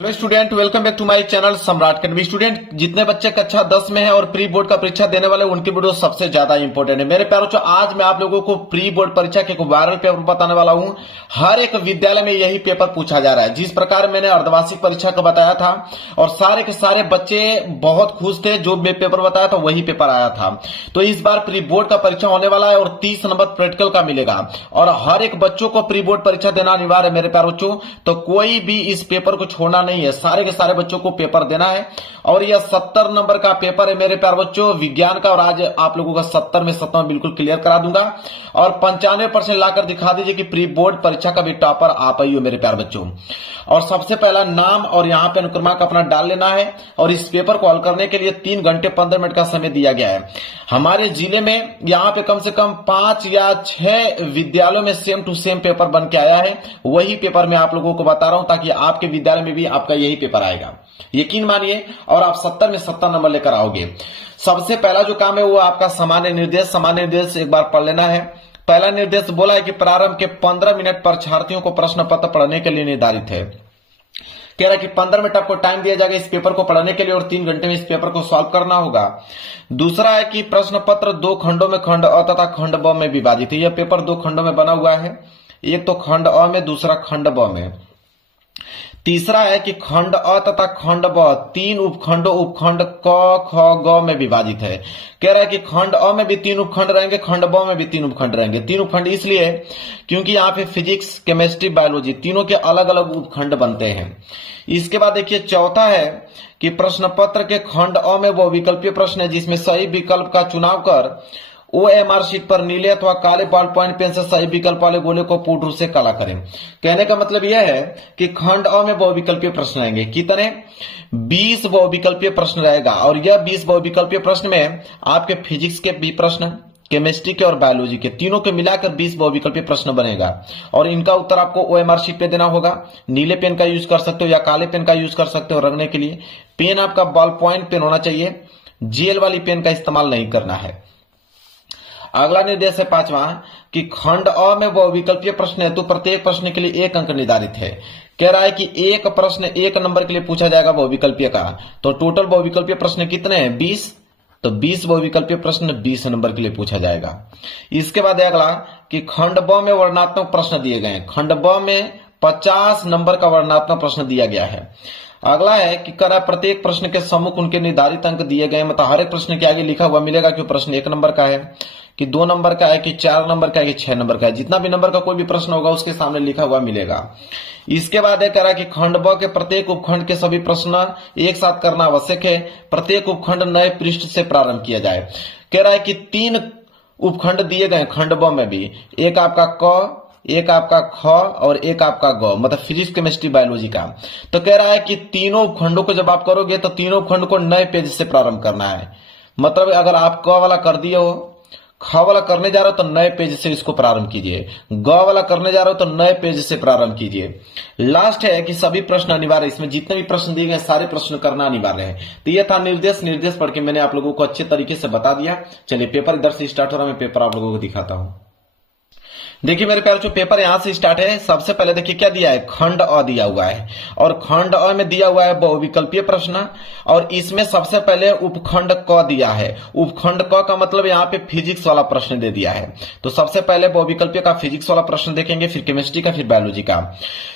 Hello student, welcome back to my channel Samrat Academy. Student, जितने बच्चे कक्षा 10 में हैं और प्री बोर्ड का परीक्षा देने वाले उनकी वीडियो सबसे ज्यादा इंपॉर्टेंट है। मेरे प्यारों, आज मैं आप लोगों को प्री बोर्ड परीक्षा के वायरल पेपर बताने वाला हूं। हर एक विद्यालय में यही पेपर पूछा जा रहा है। जिस प्रकार मैंने अर्धवार्षिक परीक्षा का बताया था और सारे के सारे बच्चे बहुत खुश थे, जो मैं पेपर बताया था वही पेपर आया था। तो इस बार प्री बोर्ड का परीक्षा होने वाला है और 30 नंबर प्रैक्टिकल का मिलेगा और हर एक बच्चों को प्री बोर्ड परीक्षा देना अनिवार्य है मेरे प्यारों। तो कोई भी इस पेपर को छोड़ना नहीं है, सारे के सारे बच्चों को पेपर देना है। और यह 70 नंबर का पेपर है मेरे प्यारे बच्चों, विज्ञान का। और आज आप लोगों का 70 में 70 बिल्कुल क्लियर करा दूंगा और 95% लाकर दिखा दीजिए कि प्री बोर्ड परीक्षा का भी टॉपर आप ही हो मेरे प्यारे बच्चों। और सबसे पहला नाम और यहां पे अनुक्रमांक अपना डाल लेना है। और इस पेपर को हल करने के लिए 3 घंटे 15 मिनट का समय दिया गया है। हमारे जिले में यहां पे कम से कम 5 या 6 विद्यालयों में सेम टू सेम पेपर बन के आया है। वही पेपर मैं आप लोगों को बता रहा हूं ताकि आपके विद्यालय में भी आपका यही पेपर आएगा, यकीन मानिए। और आप 70 में 70 नंबर लेकर आओगे। सबसे पहला जो काम है वो आपका सामान्य निर्देश एक बार पढ़ लेना है। पहला निर्देश बोला है कि प्रारंभ के 15 मिनट परीक्षार्थियों को प्रश्न पत्र पढ़ने के लिए निर्धारित है। कह रहा है कि 15 मिनट आपको टाइम दिया जाएगा इस पेपर को पढ़ने के लिए और 3 घंटे में इस पेपर को सॉल्व करना होगा। दूसरा है कि प्रश्न पत्र 2 खंडों में, खंड अ तथा खंड ब में विभाजित है। यह पेपर 2 खंडों में बना हुआ है, एक तो खंड अ में, दूसरा खंड ब में। तीसरा है कि खंड अ तथा खंड ब 3 उपखंड क ख ग में विभाजित है। कह रहा है कि खंड अ में भी 3 उपखंड रहेंगे, खंड ब में भी 3 उपखंड रहेंगे। 3 उपखंड इसलिए क्योंकि यहाँ पे फिजिक्स, केमिस्ट्री, बायोलॉजी तीनों के अलग अलग उपखंड बनते हैं। इसके बाद देखिए चौथा है कि प्रश्न पत्र के खंड अ में वो विकल्पीय प्रश्न है जिसमें सही विकल्प का चुनाव कर OMR शीट पर नीले अथवा काले बॉल पॉइंट पेन से सही विकल्प वाले गोले को पूर्ण रूप से काला करें। कहने का मतलब यह है कि खंड अ में बहुविकल्पीय प्रश्न रहेंगे। कितने? 20 बहुविकल्पीय प्रश्न रहेगा। और यह 20 बहुविकल्पीय प्रश्न में आपके फिजिक्स के भी प्रश्न, केमिस्ट्री के और बायोलॉजी के तीनों के मिलाकर 20 बहुविकल्पीय प्रश्न बनेगा। और इनका उत्तर आपको OMR शीट पे देना होगा। नीले पेन का यूज कर सकते हो या काले पेन का यूज कर सकते हो रंगने के लिए। पेन आपका बॉल पॉइंट पेन होना चाहिए, जेल वाली पेन का इस्तेमाल नहीं करना है। अगला निर्देश है 5वां कि खंड अ में बहुविकल्पीय प्रश्न है तो प्रत्येक प्रश्न के लिए 1 अंक निर्धारित है। कह रहा है कि एक प्रश्न 1 नंबर के लिए पूछा जाएगा बहुविकल्पीय का। तो टोटल बहुविकल्पीय प्रश्न कितने हैं? 20। तो 20 बहुविकल्पीय प्रश्न 20 नंबर के लिए पूछा जाएगा। इसके बाद अगला कि खंड ब में वर्णनात्मक प्रश्न दिए गए हैं। खंड ब में 50 नंबर का वर्णनात्मक प्रश्न दिया गया है। अगला है कि करा प्रत्येक प्रश्न के सम्मुख उनके निर्धारित अंक दिए गए, मतलब हर एक प्रश्न के आगे लिखा हुआ मिलेगा कि प्रश्न 1 नंबर का है, कि 2 नंबर का है, कि 4 नंबर का है, कि 6 नंबर का है। जितना भी नंबर का कोई भी प्रश्न होगा उसके सामने लिखा हुआ मिलेगा। इसके बाद कह रहा है कि खंड ब के प्रत्येक उपखंड के सभी प्रश्न एक साथ करना आवश्यक है। प्रत्येक उपखंड नए पृष्ठ से प्रारंभ किया जाए। कह रहा है कि 3 उपखंड दिए गए खंड ब में भी, एक आपका क, एक आपका ख और एक आपका ग, मतलब फिजिक्स, केमिस्ट्री, बायोलॉजी का। तो कह रहा है कि तीनों उपखंडों को जब आप करोगे तो तीनों उपखंड को नए पेज से प्रारंभ करना है। मतलब अगर आप क वाला कर दिए हो, ख वाला करने जा रहे हो तो नए पेज से इसको प्रारंभ कीजिए, ग वाला करने जा रहे हो तो नए पेज से प्रारंभ कीजिए। लास्ट है कि सभी प्रश्न अनिवार्य, इसमें जितने भी प्रश्न दिए गए सारे प्रश्न करना अनिवार्य है। तो यह था निर्देश पढ़ के मैंने आप लोगों को अच्छे तरीके से बता दिया। चलिए पेपर इधर से स्टार्ट हो रहा है, मैं पेपर आप लोगों को दिखाता हूं। देखिए मेरे प्यारे, जो पेपर यहां से स्टार्ट है, सबसे पहले देखिए क्या दिया है, खंड अ दिया हुआ है। और खंड अ में दिया हुआ है बहुविकल्पीय प्रश्न और इसमें सबसे पहले उपखंड क दिया है। उपखंड क का मतलब यहां पे फिजिक्स वाला प्रश्न दे दिया है। तो सबसे पहले बहुविकल्पीय का फिजिक्स वाला प्रश्न देखेंगे, फिर केमिस्ट्री का, फिर बायोलॉजी का।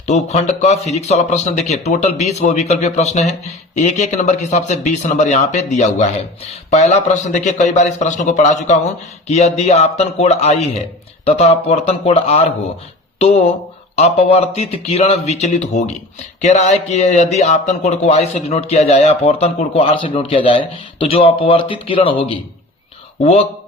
तो उपखंड क फिजिक्स वाला प्रश्न देखिए, टोटल 20 बहुविकल्पीय प्रश्न है। एक एक नंबर के हिसाब से 20 नंबर यहां पे दिया हुआ है। पहला प्रश्न देखिए, कई बार इस प्रश्न को पढ़ा चुका हूं कि यदि आपतन कोण आई है तथा अपवर्तन कोण आर हो तो अपवर्तित किरण विचलित होगी। कह रहा है कि यदि आपतन कोण को आई से डिनोट किया जाए, अपवर्तन कोण को आर से डिनोट किया जाए, तो जो अपवर्तित किरण होगी वो,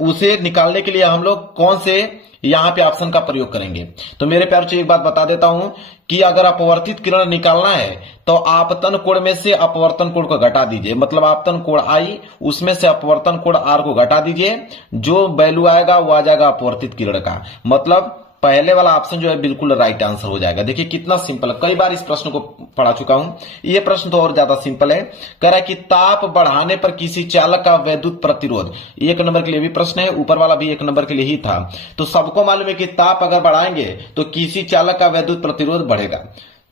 उसे निकालने के लिए हम लोग कौन से यहां पे ऑप्शन का प्रयोग करेंगे। तो मेरे प्यार से एक बात बता देता हूं कि अगर अपवर्तित किरण निकालना है तो आपतन कोण में से अपवर्तन कोण को घटा दीजिए। मतलब आपतन कोण आई, उसमें से अपवर्तन कोण आर को घटा दीजिए, जो वैल्यू आएगा वो आ जाएगा अपवर्तित किरण का। मतलब पहले वाला ऑप्शन जो है बिल्कुल राइट आंसर हो जाएगा। देखिए कितना सिंपल है, कई बार इस प्रश्न को पढ़ा चुका हूं। ये प्रश्न तो और ज्यादा सिंपल है। कह रहा है कि ताप बढ़ाने पर किसी चालक का वैद्युत प्रतिरोध, 1 नंबर के लिए भी प्रश्न है, ऊपर वाला भी 1 नंबर के लिए ही था। तो सबको मालूम है कि ताप अगर बढ़ाएंगे तो किसी चालक का वैद्युत प्रतिरोध बढ़ेगा।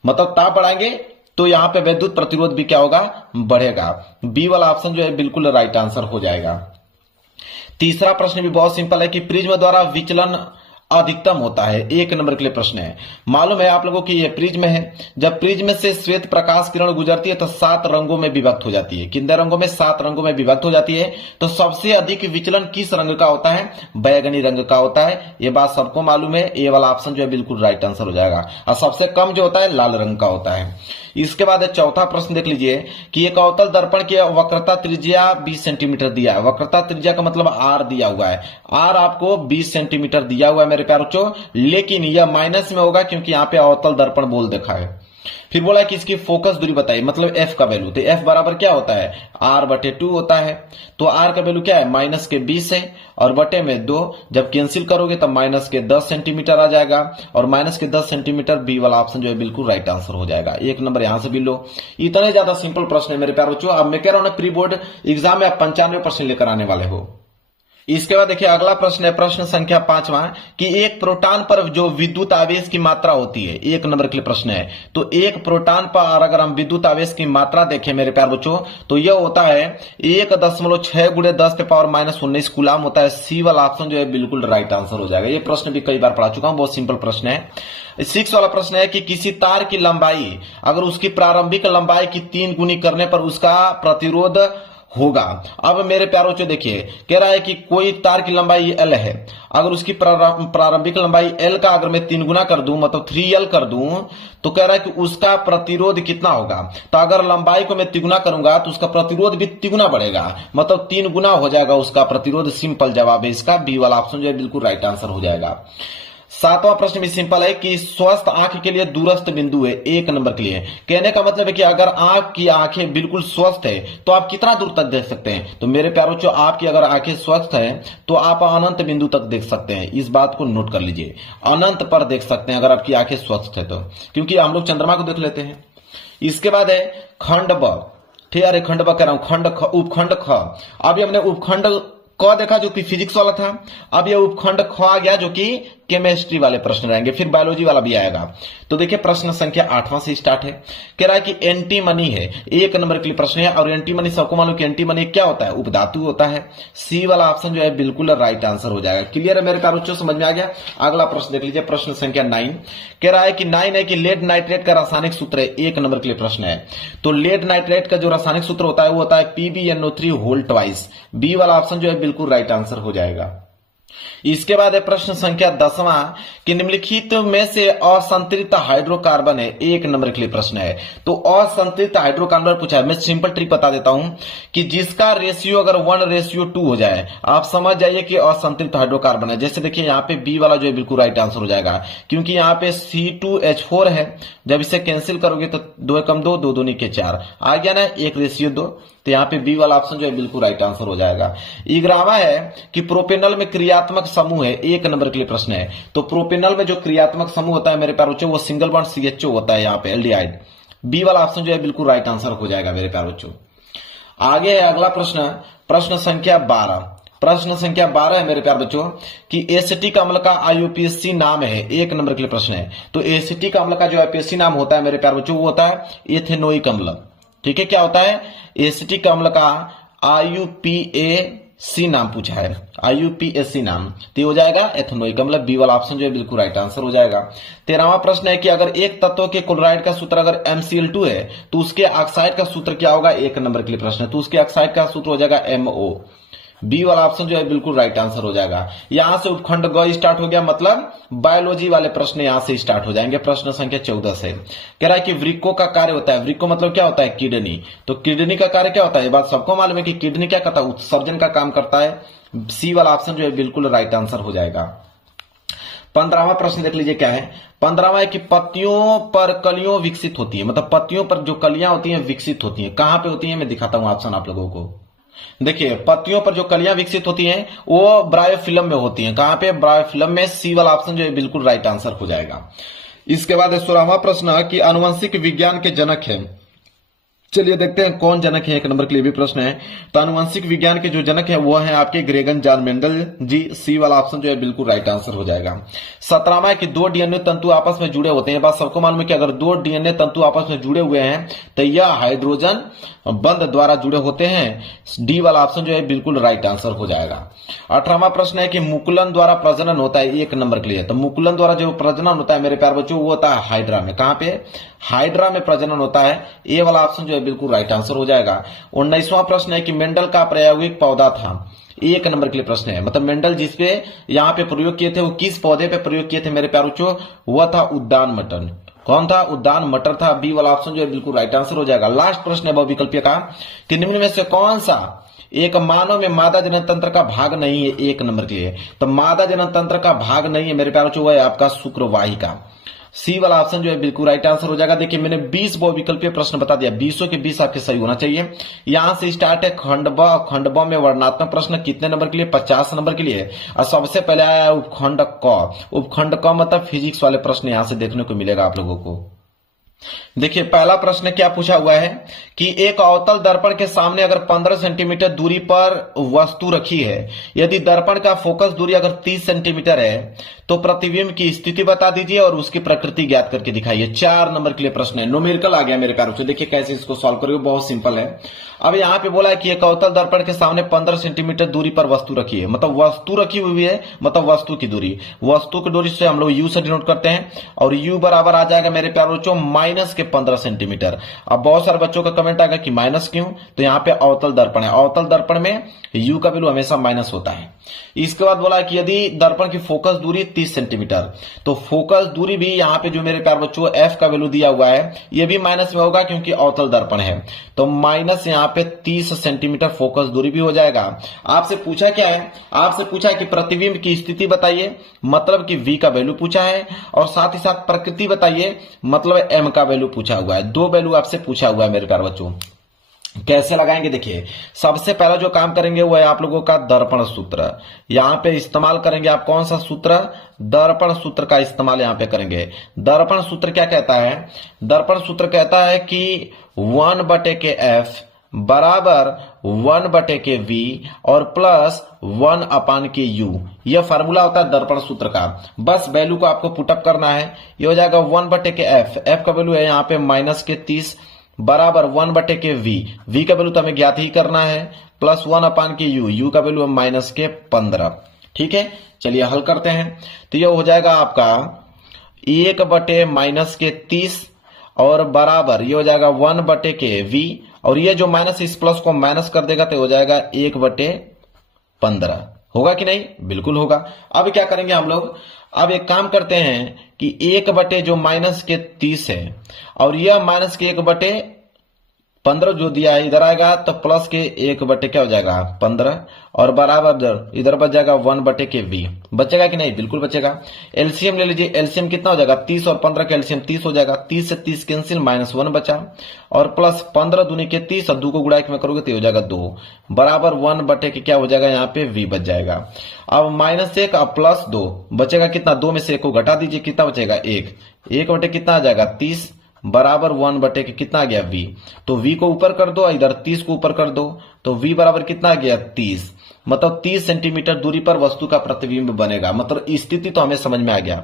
मतलब ताप बढ़ाएंगे तो यहाँ पे विद्युत प्रतिरोध भी क्या होगा, बढ़ेगा। बी वाला ऑप्शन जो है बिल्कुल राइट आंसर हो जाएगा। तीसरा प्रश्न भी बहुत सिंपल है कि प्रिज्म द्वारा विचलन अधिकतम होता है, 1 नंबर के लिए प्रश्न है। मालूम है आप लोगों की ये प्रिज्म है, जब प्रिज्म से श्वेत प्रकाश किरण गुजरती है तो 7 रंगों में विभक्त हो जाती है। कितने रंगों में, 7 रंगों में विभक्त हो जाती है। तो सबसे अधिक विचलन किस रंग का होता है, बैगनी रंग का होता है। ये बात सबको मालूम है, ए वाला ऑप्शन जो है बिल्कुल राइट आंसर हो जाएगा। और सबसे कम जो होता है लाल रंग का होता है। इसके बाद चौथा प्रश्न देख लीजिए कि एक अवतल दर्पण की वक्रता त्रिज्या 20 सेंटीमीटर दिया है। वक्रता त्रिज्या का मतलब आर दिया हुआ है, आर आपको 20 सेंटीमीटर दिया हुआ है मेरे प्यारे बच्चों, लेकिन यह माइनस में होगा क्योंकि यहाँ पे अवतल दर्पण बोल देखा है। फिर बोला कि इसकी फोकस दूरी बताइए, मतलब एफ का वैल्यू। तो एफ बराबर क्या होता है, आर बटे 2 होता है। तो आर का वैल्यू क्या है, माइनस के 20 है और बटे में 2। जब कैंसिल करोगे तब माइनस के 10 सेंटीमीटर आ जाएगा और माइनस के 10 सेंटीमीटर, बी वाला ऑप्शन जो है बिल्कुल राइट आंसर हो जाएगा। 1 नंबर यहां से भी लो। इतने ज्यादा सिंपल प्रश्न है मेरे प्यारे बच्चों। अब मैं कह रहा हूं ना, प्री बोर्ड एग्जाम में आप 95 प्रश्न लेकर आने वाले हो। इसके बाद देखिए अगला प्रश्न है, प्रश्न संख्या 5वां कि एक प्रोटॉन पर जो विद्युत आवेश की मात्रा होती है, 1 नंबर के लिए प्रश्न है। तो एक प्रोटॉन पर अगर हम विद्युत आवेश की मात्रा देखें मेरे प्यारे बच्चों, तो यह होता है 1.6 गुणे 10⁻⁻19 कूलाम होता है। सी वाला ऑप्शन जो है बिल्कुल राइट आंसर हो जाएगा। ये प्रश्न भी कई बार पढ़ा चुका हूं, बहुत सिंपल प्रश्न है। 6 वाला प्रश्न है कि किसी तार की लंबाई अगर उसकी प्रारंभिक लंबाई की 3 गुनी करने पर उसका प्रतिरोध होगा। अब मेरे प्यारों से देखिए, कह रहा है कि कोई तार की लंबाई एल है, अगर उसकी प्रारंभिक लंबाई एल का अगर मैं 3 गुना कर दूं, मतलब 3L कर दूं, तो कह रहा है कि उसका प्रतिरोध कितना होगा। तो अगर लंबाई को मैं तिगुना करूंगा तो उसका प्रतिरोध भी तिगुना बढ़ेगा, मतलब 3 गुना हो जाएगा उसका प्रतिरोध। सिंपल जवाब है इसका, बी वाला ऑप्शन जो है बिल्कुल राइट आंसर हो जाएगा। 7वां प्रश्न भी सिंपल है कि स्वस्थ आंख के लिए दूरस्थ बिंदु है, 1 नंबर के लिए। कहने का मतलब है कि अगर आंख की आंखें बिल्कुल स्वस्थ है तो आप कितना दूर तक देख सकते हैं। तो मेरे प्यारों जो आपकी अगर आंखें स्वस्थ है तो आप अनंत बिंदु तक देख सकते हैं। इस बात को नोट कर लीजिए, अनंत पर देख सकते हैं अगर आपकी आंखें स्वस्थ है तो, क्योंकि हम लोग चंद्रमा को देख लेते हैं। इसके बाद है खंड ब, ठीक है, खंड ब कह रहा हूं, खंड ख, उपखंड ख। अभी हमने उपखंड क देखा जो कि फिजिक्स वाला था, अब ये उपखंड ख आ गया जो कि केमिस्ट्री वाले प्रश्न रहेंगे, फिर बायोलॉजी वाला भी आएगा। तो देखिए प्रश्न संख्या 8वां से स्टार्ट है। कह रहा है कि एंटीमनी है, 1 नंबर के लिए प्रश्न है। और एंटीमनी सबको मालूम कि एंटीमनी क्या होता है, उपधातु होता है। सी वाला ऑप्शन जो है बिल्कुल राइट आंसर हो जाएगा। क्लियर है मेरे प्यारे बच्चों, समझ में आ गया। अगला प्रश्न देख लीजिए, प्रश्न संख्या 9। कह रहा है कि 9 है कि लेड नाइट्रेट का रासायनिक सूत्र है, 1 नंबर के लिए प्रश्न है। तो लेड नाइट्रेट का जो रासायनिक सूत्र होता है वो होता है PbNO3 होल ट्वाइस। बी वाला ऑप्शन जो है बिल्कुल राइट आंसर हो जाएगा। इसके बाद है प्रश्न संख्या 10वां कि निम्नलिखित में से असंतृप्त हाइड्रोकार्बन है, 1 नंबर के लिए प्रश्न है। तो असंतृप्त हाइड्रोकार्बन पूछा है, मैं सिंपल ट्रिक बता देता हूं कि जिसका रेशियो अगर 1:2 हो जाए, आप समझ जाइए कि असंतृप्त हाइड्रोकार्बन है। जैसे देखिए यहाँ पे बी वाला जो है बिल्कुल राइट आंसर हो जाएगा, क्योंकि यहाँ पे C2H4 है। जब इसे कैंसिल करोगे तो 2 कम 2, 2 दूनी के 4 आ गया ना, 1:2। तो यहाँ पे बी वाला ऑप्शन जो है बिल्कुल राइट आंसर हो जाएगा। 11वां है कि प्रोपेनल में क्रियात्मक समूह है, 1 नंबर के लिए प्रश्न है। तो प्रोपेनल में जो क्रियात्मक समूह होता है मेरे प्यारे बच्चों, वो सिंगल बॉन्ड CHO होता है, यहाँ पे एल्डिहाइड। बी वाला ऑप्शन जो है बिल्कुल राइट आंसर हो जाएगा मेरे प्यारे बच्चों। आगे है अगला प्रश्न, प्रश्न संख्या 12। प्रश्न संख्या 12 है मेरे प्यारे बच्चों कि एसिटिक अम्ल का IUPAC नाम है, 1 नंबर के लिए प्रश्न है। तो एसिटिक अम्ल का जो IUPAC नाम होता है मेरे प्यारे बच्चों, वो होता है एथेनोइक अम्ल। ठीक है, क्या होता है, एसिटिक अम्ल का IUPAC नाम पूछा है, IUPAC नाम, तो हो जाएगा एथेनोइक अम्ल। बी वाला ऑप्शन जो है बिल्कुल राइट आंसर हो जाएगा। 13वां प्रश्न है कि अगर एक तत्व के क्लोराइड का सूत्र अगर MCl2 है तो उसके ऑक्साइड का सूत्र क्या होगा, 1 नंबर के लिए प्रश्न है। तो उसके ऑक्साइड का सूत्र हो जाएगा MO। बी वाला ऑप्शन जो है बिल्कुल राइट आंसर हो जाएगा। यहां से उपखंड ग स्टार्ट हो गया, मतलब बायोलॉजी वाले प्रश्न यहां से स्टार्ट हो जाएंगे। प्रश्न संख्या 14 से कह रहा है कि वृक्कों का कार्य होता है, वृक्को मतलब क्या होता है, किडनी। तो किडनी का कार्य क्या होता है, ये बात सबको मालूम है कि किडनी क्या करता है, उत्सर्जन का काम करता है। सी वाला ऑप्शन जो है बिल्कुल राइट आंसर हो जाएगा। 15वां प्रश्न देख लीजिए क्या है। 15वां है कि पत्तियों पर कलियों विकसित होती है, मतलब पत्तियों पर जो कलियां होती हैं विकसित होती हैं, कहां पे होती हैं, मैं दिखाता हूं ऑप्शन आप लोगों को। देखिए पत्तियों पर जो कलियां विकसित होती हैं वो ब्रायोफिल्म में होती हैं, कहां पे, ब्रायोफिल्म में। सी वाला ऑप्शन जो है बिल्कुल राइट आंसर हो जाएगा। इसके बाद 16वां प्रश्न कि आनुवंशिक विज्ञान के जनक है, चलिए देखते हैं कौन जनक है। 1 नंबर के लिए भी प्रश्न है। तो आनुवंशिक विज्ञान के जो जनक है वो है आपके ग्रेगन जॉन मेंडल जी। सी वाला ऑप्शन जो है बिल्कुल राइट आंसर हो जाएगा। 17वां है कि 2 डीएनए तंतु आपस में जुड़े होते हैं। बात सबको मालूम है कि अगर 2 डीएनए तंतु आपस में जुड़े हुए हैं तो यह हाइड्रोजन बंध द्वारा जुड़े होते हैं। डी वाला ऑप्शन जो है बिल्कुल राइट आंसर हो जाएगा। 18वां प्रश्न है कि मुकुलन द्वारा प्रजनन होता है। 1 नंबर के लिए तो मुकुलन द्वारा जो प्रजनन होता है मेरे प्यारे बच्चों वो होता है हाइड्रा में। कहां पे? हाइड्रा में प्रजनन होता है। ए वाला ऑप्शन जो है बिल्कुल राइट आंसर हो जाएगा। 19वां प्रश्न है कि मेंडल का प्रायोगिक पौधा था। 1 नंबर के लिए प्रश्न है। मतलब मेंडल जिसपे यहाँ पे प्रयोग किए थे वो किस पौधे पे प्रयोग किए थे मेरे प्यारे बच्चों? वह था उद्यान मटर। कौन था? उद्यान मटर था। बी वाला ऑप्शन जो है बिल्कुल राइट आंसर हो जाएगा। लास्ट प्रश्न है बहुविकल्पीय का कि निम्न में से कौन सा एक मानव में मादा जनन तंत्र का भाग नहीं है? 1 नंबर के लिए तो मादा जनन तंत्र का भाग नहीं है मेरे प्यारे बच्चों, वह है आपका शुक्रवाहिका। सी वाला ऑप्शन जो है बिल्कुल राइट आंसर हो जाएगा। देखिए मैंने 20 बहुविकल्पीय प्रश्न बता दिया, 20 के 20 आपके सही होना चाहिए। यहां से स्टार्ट है खंड ब में वर्णनात्मक प्रश्न कितने नंबर के लिए? 50 नंबर के लिए। और सबसे पहले आया उपखंड क। उपखंड क मतलब फिजिक्स वाले प्रश्न यहां से देखने को मिलेगा आप लोगों को। देखिए पहला प्रश्न क्या पूछा हुआ है कि एक अवतल दर्पण के सामने अगर 15 सेंटीमीटर दूरी पर वस्तु रखी है, यदि दर्पण का फोकस दूरी अगर 30 सेंटीमीटर है तो प्रतिबिंब की स्थिति बता दीजिए और उसकी प्रकृति ज्ञात करके दिखाइए। 4 नंबर के लिए प्रश्न है। न्यूमेरिकल आ गया मेरे प्यारों से। देखिए कैसे इसको सॉल्व करोगे, बहुत सिंपल है। अब यहाँ पे बोला है कि एक अवतल दर्पण के सामने 15 सेंटीमीटर दूरी पर वस्तु रखी है, मतलब वस्तु रखी हुई है, मतलब वस्तु की दूरी। वस्तु की दूरी से हम लोग यू से डिनोट करते हैं और यू बराबर आ जाएगा मेरे प्यारे बच्चों माइनस के 15 सेंटीमीटर। अब बहुत सारे बच्चों का कमेंट आएगा कि माइनस क्यों? तो यहाँ पे अवतल दर्पण है, अवतल दर्पण में यू का वैल्यू हमेशा माइनस होता है। इसके बाद बोला कि यदि दर्पण की फोकस दूरी 30 सेंटीमीटर, तो फोकस दूरी भी यहाँ पे जो मेरे प्यारे बच्चों एफ का वैल्यू दिया हुआ है ये भी माइनस में होगा क्योंकि अवतल दर्पण है। तो माइनस यहाँ पे 30 सेंटीमीटर फोकस दूरी भी हो जाएगा। आपसे पूछा क्या है? आपसे पूछा है कि प्रतिबिंब की स्थिति बताइए, मतलब कि v का वैल्यू पूछा है, और साथ ही साथ प्रकृति बताइए, मतलब m का वैल्यू पूछा हुआ है। 2 वैल्यू आपसे पूछा हुआ है मेरे प्यारे बच्चों। कैसे लगाएंगे? देखिए सबसे पहला जो काम करेंगे वो है आप लोगों का दर्पण सूत्र। यहां पे इस्तेमाल करेंगे आप कौन सा सूत्र? दर्पण सूत्र का इस्तेमाल यहां पे करेंगे। दर्पण सूत्र क्या कहता है? दर्पण सूत्र कहता है कि 1/f बराबर 1/v और प्लस 1/u। यह फार्मूला होता है दर्पण सूत्र का। बस वैल्यू को आपको पुटअप करना है। यह हो जाएगा 1/f। f का वैल्यू है यहाँ पे माइनस के 30 बराबर 1/v। v का वैल्यू तो हमें ज्ञात ही करना है, प्लस 1/u। u का वैल्यू है माइनस के 15। ठीक है, चलिए हल करते हैं। तो यह हो जाएगा आपका 1/-30 और बराबर ये हो जाएगा 1/v, और ये जो माइनस इस प्लस को माइनस कर देगा तो हो जाएगा 1/15। होगा कि नहीं? बिल्कुल होगा। अब क्या करेंगे हम लोग? अब एक काम करते हैं कि 1 जो माइनस के 30 है और यह माइनस के 1/15 जो दिया है इधर आएगा तो प्लस के 1 क्या हो जाएगा 15 और बराबर इधर बच जाएगा 1/v। बचेगा कि नहीं? बिल्कुल बचेगा। एलसीएम ले लीजिए। एलसीएम कितना हो जाएगा? 30 और 15 का एलसीएम 30 हो जाएगा। 30 से 30 कैंसिल, -1 बचा और प्लस 15 दूनी के 30 और 2 को गुणा में करोगे तो हो जाएगा 2 बराबर 1/के क्या हो जाएगा यहाँ पे v बच जाएगा। अब -1 और प्लस 2 बचेगा कितना? 2 में से 1 को घटा दीजिए, कितना बचेगा? 1। 1 कितना आ जाएगा? 30 बराबर 1/के कितना आ गया? v। तो v को ऊपर कर दो, इधर 30 को ऊपर कर दो, तो v बराबर कितना आ गया? 30। मतलब 30 सेंटीमीटर दूरी पर वस्तु का प्रतिबिंब बनेगा। मतलब स्थिति तो हमें समझ में आ गया।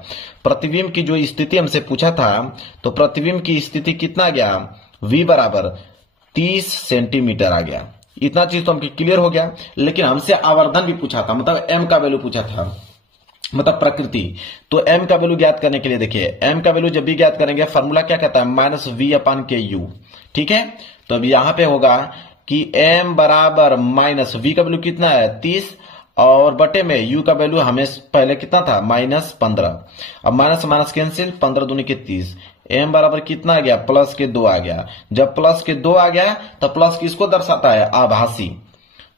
प्रतिबिंब की जो स्थिति हमसे पूछा था तो प्रतिबिंब की स्थिति कितना आ गया? v बराबर 30 सेंटीमीटर आ गया। इतना चीज तो हमको क्लियर हो गया। लेकिन हमसे आवर्धन भी पूछा था, मतलब m का वैल्यू पूछा था, मतलब प्रकृति। तो m का वैल्यू ज्ञात करने के लिए देखिए m का वैल्यू जब भी ज्ञात करेंगे फॉर्मूला क्या कहता है? -v/ku। ठीक है, तो अब यहां पे होगा कि m बराबर माइनस v का वैल्यू कितना है? 30 और बटे में u का वैल्यू हमें पहले कितना था? -15। अब माइनस माइनस कैंसिल, 15 दूनी के 30। m बराबर कितना आ गया? प्लस के 2 आ गया। जब प्लस के 2 आ गया तो प्लस किसको दर्शाता है? आभासी।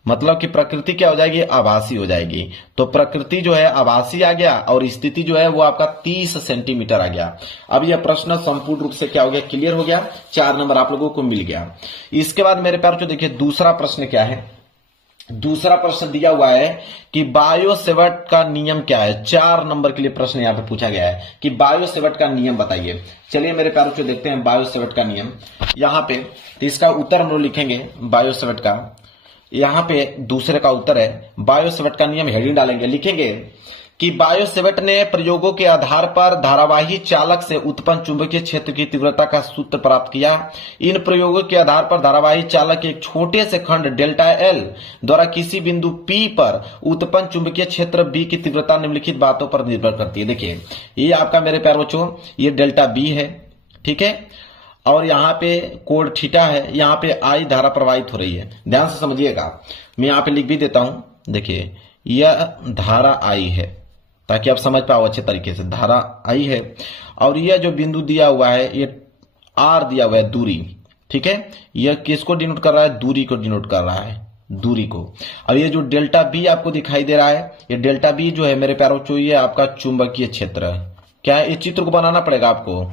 मतलब कि प्रकृति क्या हो जाएगी? आभासी हो जाएगी। तो प्रकृति जो है आभासी आ गया और स्थिति जो है वो आपका 30 सेंटीमीटर आ गया। अब यह प्रश्न संपूर्ण रूप से क्या हो गया? क्लियर हो गया। 4 नंबर आप लोगों को मिल गया। इसके बाद मेरे प्यारे देखिए दूसरा प्रश्न क्या है? दूसरा प्रश्न दिया हुआ है कि बायो सेवर्ट का नियम क्या है। 4 नंबर के लिए प्रश्न यहां पे पूछा गया है कि बायो सेवर्ट का नियम बताइए। चलिए मेरे प्यारों को देखते हैं बायो सेवर्ट का नियम। यहां पे तो इसका उत्तर हम लोग लिखेंगे बायो सेवर्ट का। यहां पे दूसरे का उत्तर है बायो सेवर्ट का नियम, हेडिंग डालेंगे, लिखेंगे कि बायो सेवर्ट ने प्रयोगों के आधार पर धारावाही चालक से उत्पन्न चुंबकीय क्षेत्र की तीव्रता का सूत्र प्राप्त किया। इन प्रयोगों के आधार पर धारावाही चालक के एक छोटे से खंड डेल्टा एल द्वारा किसी बिंदु P पर उत्पन्न चुंबकीय क्षेत्र B की तीव्रता निम्नलिखित बातों पर निर्भर करती है। देखिए ये आपका मेरे प्यारे बच्चों ये डेल्टा B है, ठीक है, और यहाँ पे कोण थीटा है, यहाँ पे I धारा प्रवाहित हो रही है। ध्यान से समझिएगा, मैं यहाँ पे लिख भी देता हूं। देखिए यह धारा I है ताकि आप समझ पाओ अच्छे तरीके से। धारा I है और यह जो बिंदु दिया हुआ है ये R दिया हुआ है, दूरी, ठीक है। यह किसको डिनोट कर रहा है? दूरी को डिनोट कर रहा है, दूरी को। अब ये जो डेल्टा B आपको दिखाई दे रहा है, ये डेल्टा B जो है मेरे प्यारों बच्चों ये आपका चुंबकीय क्षेत्र है। क्या है? इस चित्र को बनाना पड़ेगा आपको,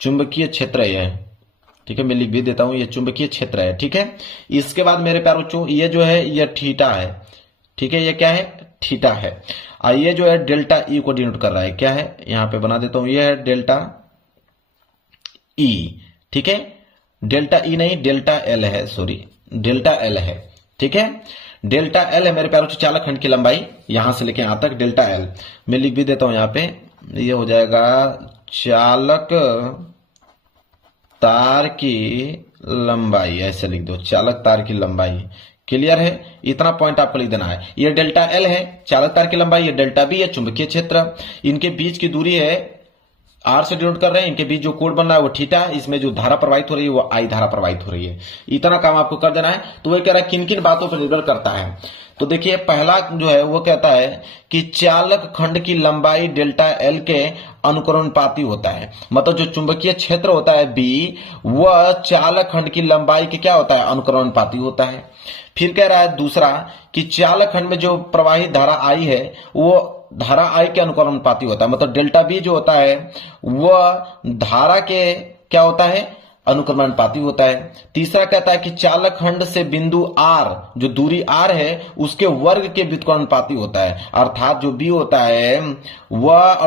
चुंबकीय क्षेत्र है, ठीक है। मैं लिख भी देता हूं ये चुंबकीय क्षेत्र है, ठीक है। इसके बाद मेरे प्यारों बच्चों ये जो है ये थीटा है, ठीक है। ये क्या है? थीटा है। और ये जो है डेल्टा ई को डिनोट कर रहा है, क्या है? यहां पे बना देता हूं, ये है डेल्टा ई, ठीक है। डेल्टा ई नहीं डेल्टा एल है, सॉरी डेल्टा एल है, ठीक है। डेल्टा एल है मेरे प्यारों से चालक खंड की लंबाई, यहां से लेके यहां तक डेल्टा एल। मैं लिख भी देता हूं यहां पे, ये हो जाएगा चालक तार की लंबाई, ऐसे लिख दो चालक तार की लंबाई। क्लियर है? इतना पॉइंट आपको लिख देना है। ये डेल्टा एल है चालक तार की लंबाई, ये डेल्टा बी है चुंबकीय क्षेत्र। इनके बीच की दूरी है आर से डिनोट कर रहे हैं, इनके बीच जो कोण बन रहा है वो थीटा, इसमें जो धारा प्रवाहित हो रही है वो आई धारा प्रवाहित हो रही है। इतना काम आपको कर देना है। तो वो कह रहा है किन किन बातों पर निर्भर करता है। तो देखिए पहला जो है वो कहता है कि चालक खंड की लंबाई डेल्टा एल के अनुकरणपाती होता है। मतलब जो चुंबकीय क्षेत्र होता है बी वह चालक खंड की लंबाई के क्या होता है? अनुकरणपाती होता है। फिर कह रहा है दूसरा कि चालक खंड में जो प्रवाहित धारा आई है वो धारा आई के अनुकरणपाती होता है। मतलब डेल्टा बी जो होता है वह धारा के क्या होता है? अनुक्रमणपाती होता है। तीसरा कहता है कि चालक खंड से बिंदु आर, जो दूरी आर है, उसके वर्ग के व्युत्क्रमणपाती होता है। अर्थात जो बी होता है वह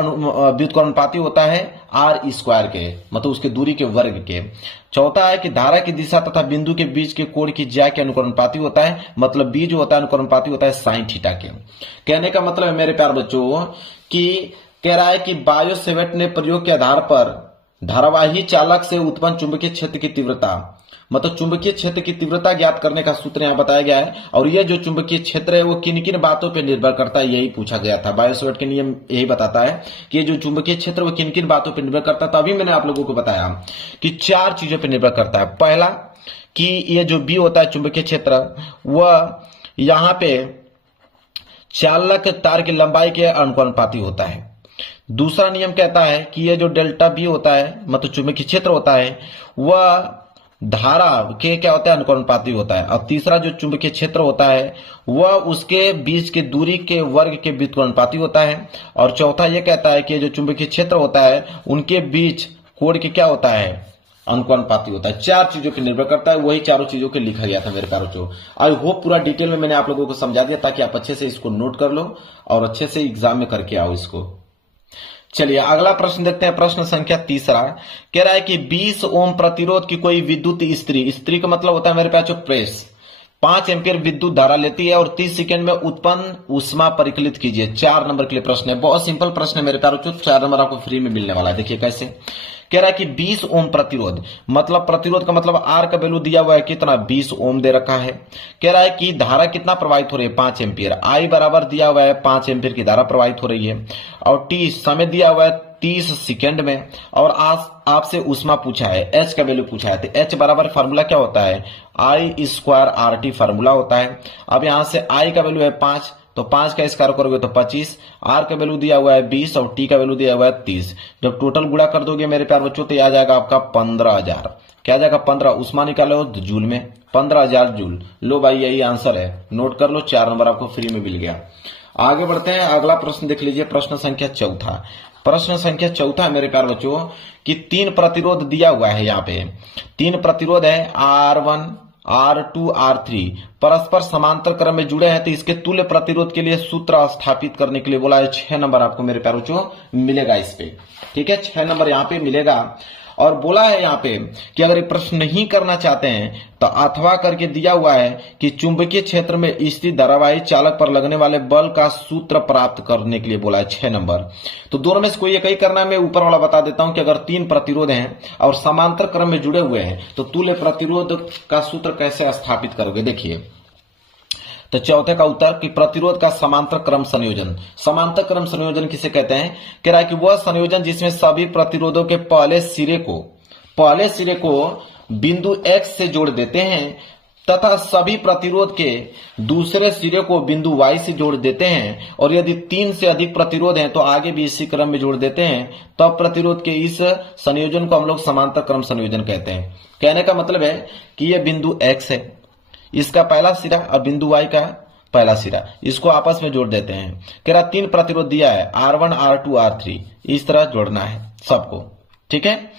व्युत्क्रमणपाती होता है आर स्क्वायर के, मतलब उसके दूरी के वर्ग के। चौथा है कि धारा की दिशा तथा बिंदु के बीच के कोण की ज्या के अनुकरणपाती होता है। मतलब बी जो होता है अनुकरणपाती होता है साइन थीटा के। कहने का मतलब है मेरे प्यारे बच्चों कि कह रहा है कि बायो सेवर्ट ने प्रयोग के आधार पर धारावाही चालक से उत्पन्न चुंबकीय क्षेत्र की तीव्रता, मतलब चुंबकीय क्षेत्र की तीव्रता ज्ञात करने का सूत्र यहां बताया गया है। और यह जो चुंबकीय क्षेत्र है वो किन किन बातों पर निर्भर करता है, यही पूछा गया था। बायो सेवर्ट के नियम यही बताता है कि ये जो चुंबकीय क्षेत्र वो किन किन बातों पर निर्भर करता है। तभी मैंने आप लोगों को बताया कि 4 चीजों पर निर्भर करता है। पहला कि ये जो बी होता है चुंबकीय क्षेत्र वह यहां पे चालक तार की लंबाई के अनुकरणपाती होता है। दूसरा नियम कहता है कि यह जो डेल्टा बी होता है मतलब चुंबकीय क्षेत्र होता है वह धारा के क्या होता है? अनुकरणपाती होता है। और तीसरा जो चुंबकीय क्षेत्र होता है वह उसके बीच के दूरी के वर्ग के व्युत्क्रमणपाती होता है। और चौथा यह कहता है कि जो चुंबकीय क्षेत्र होता है उनके बीच कोण के क्या होता है? अनुकरणपाती होता है। 4 चीजों पर निर्भर करता है, वही चारों चीजों के लिखा गया था मेरे प्यारों। आई होप पूरा डिटेल में मैंने आप लोगों को समझा दिया ताकि आप अच्छे से इसको नोट कर लो और अच्छे से एग्जाम में करके आओ इसको। चलिए अगला प्रश्न देखते हैं। प्रश्न संख्या 3 कह रहा है कि 20 ओम प्रतिरोध की कोई विद्युत स्त्री का मतलब होता है मेरे पास प्रेस 5 एम्पीयर विद्युत धारा लेती है और 30 सेकंड में उत्पन्न ऊष्मा परिकलित कीजिए। 4 नंबर के लिए प्रश्न है, बहुत सिंपल प्रश्न है मेरे प्यारों। 4 नंबर आपको फ्री में मिलने वाला है। देखिए कैसे कह रहा है कि 20 ओम प्रतिरोध, मतलब प्रतिरोध का मतलब आर का वैल्यू दिया हुआ है कितना? 20 ओम दे रखा है। कह रहा है कि धारा कितना प्रवाहित हो रही है? 5 एम्पीयर। आई बराबर दिया हुआ है 5 एम्पीयर की धारा प्रवाहित हो रही है और टी समय दिया हुआ है 30 सेकंड में। और आपसे ऊष्मा पूछा है, एच का वैल्यू पूछा है। तो एच बराबर फार्मूला क्या होता है? आई स्क्वायर आर टी फार्मूला होता है। अब यहां से आई का वैल्यू है 5, तो 5 का स्क्वायर करोगे तो 25, आर का वैल्यू दिया हुआ है 20 और टी का वैल्यू दिया हुआ है 30। जब टोटल गुणा कर दोगे मेरे प्यारे बच्चों तो आ जाएगा आपका 15,000। क्या आ जाएगा? 15। ऊष्मा निकालो जूल में, 15,000 जूल। लो भाई यही आंसर है, नोट कर लो। 4 नंबर आपको फ्री में मिल गया। आगे बढ़ते हैं, अगला प्रश्न देख लीजिए। प्रश्न संख्या 4। प्रश्न संख्या 4 मेरे प्यारे बच्चों कि 3 प्रतिरोध दिया हुआ है। यहाँ पे 3 प्रतिरोध है R1, R2R3 परस्पर समांतर क्रम में जुड़े हैं तो इसके तुल्य प्रतिरोध के लिए सूत्र स्थापित करने के लिए बोला है। 6 नंबर आपको मेरे प्यारों बच्चों मिलेगा इस पे। ठीक है, 6 नंबर यहाँ पे मिलेगा। और बोला है यहाँ पे कि अगर ये प्रश्न नहीं करना चाहते हैं तो अथवा करके दिया हुआ है कि चुंबकीय क्षेत्र में स्थित धारावाही चालक पर लगने वाले बल का सूत्र प्राप्त करने के लिए बोला है। 6 नंबर तो दोनों में से कोई एक ही करना है। मैं ऊपर वाला बता देता हूं कि अगर 3 प्रतिरोध हैं और समांतर क्रम में जुड़े हुए हैं तो तुल्य प्रतिरोध का सूत्र कैसे स्थापित करोगे। देखिए तो चौथे का उत्तर कि प्रतिरोध का समांतर क्रम संयोजन। समांतर क्रम संयोजन किसे कहते हैं? कह रहा है कि वह संयोजन जिसमें सभी प्रतिरोधों के पहले सिरे को बिंदु X से जोड़ देते हैं तथा सभी प्रतिरोध के दूसरे सिरे को बिंदु Y से जोड़ देते हैं, और यदि 3 से अधिक प्रतिरोध हैं तो आगे भी इसी क्रम में जोड़ देते हैं, तब प्रतिरोध के इस संयोजन को हम लोग समांतर क्रम संयोजन कहते हैं। कहने का मतलब है कि यह बिंदु X है, इसका पहला सिरा और बिंदु Y का पहला सिरा, इसको आपस में जोड़ देते हैं। कह रहा 3 प्रतिरोध दिया है R1 R2 R3, इस तरह जोड़ना है सबको। ठीक है,